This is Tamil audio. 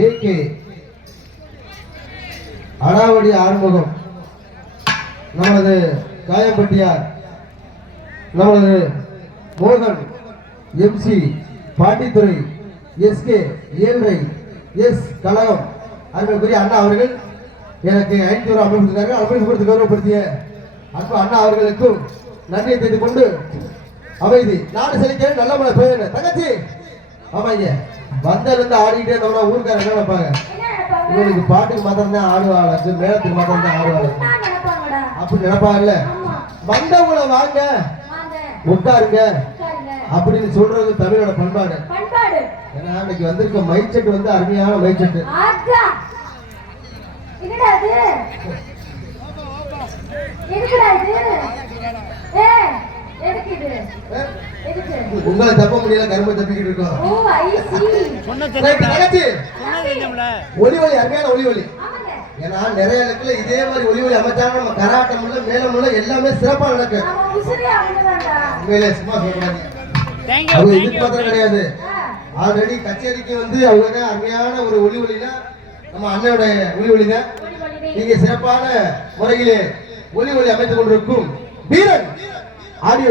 ஏகே அடாவடி ஆறுமுகம், நமது காயம்பட்டியார், நமது மோகன், எம்சி பாண்டித்துறை, எஸ்கே ஏழ்ரை, எஸ் கழகம் அன்புக்குரிய அண்ணா அவர்கள் எனக்கு 500 ரூபாய் அமைப்பிருக்காங்க. அமைப்பு கொடுத்து கௌரவப்படுத்திய அன்பு அண்ணா அவர்களுக்கும் நன்றியை தெரிந்து கொண்டு அமைதி நாடு செழிக்க நல்ல மழை பெய்யுங்க தங்கச்சி. ஆமாங்க, வந்திருந்து ஆடிக்கிட்டே இருந்தோம்னா ஊருக்கார என்ன நினைப்பாங்க, இவங்களுக்கு பாட்டுக்கு மாத்திரம் தான் ஆடுவாங்க, மேளத்துக்கு மாத்திரம் தான் ஆடுவாங்க அப்படி நினைப்பாங்கல்ல. வந்தவங்களை வாங்க உட்காருங்க அப்படின்னு சொல்றது தமிழோட பண்பாடு. ஏன்னா இன்னைக்கு வந்திருக்க மைக் செட் வந்து அருமையான மைக் செட். உங்களை தப்ப முடியல, கரும்பு தப்பிக்கிட்டு இருக்கோம். ஒலி ஒலி அருமையான ஒலி ஒலி. ஏன்னா நிறைய இடத்துல இதே மாதிரி ஒலி ஒலி அமைச்சாங்க. நம்ம கராட்டம் மேலும் எல்லாமே சிறப்பா நடக்கும். சும்மா சொல்றாங்க, அவங்க எதிர்பார்த்தது கிடையாது. ஆல்ரெடி கச்சேரிக்கு வந்து அவங்க அருமையான ஒரு ஒலி ஒலினா நம்ம அண்ணனோட ஒலி ஒலிங்க. நீங்க சிறப்பான முறையிலே ஒலி ஒலி அமைத்துக் கொண்டிருக்கும் வீரன் ஆடியோ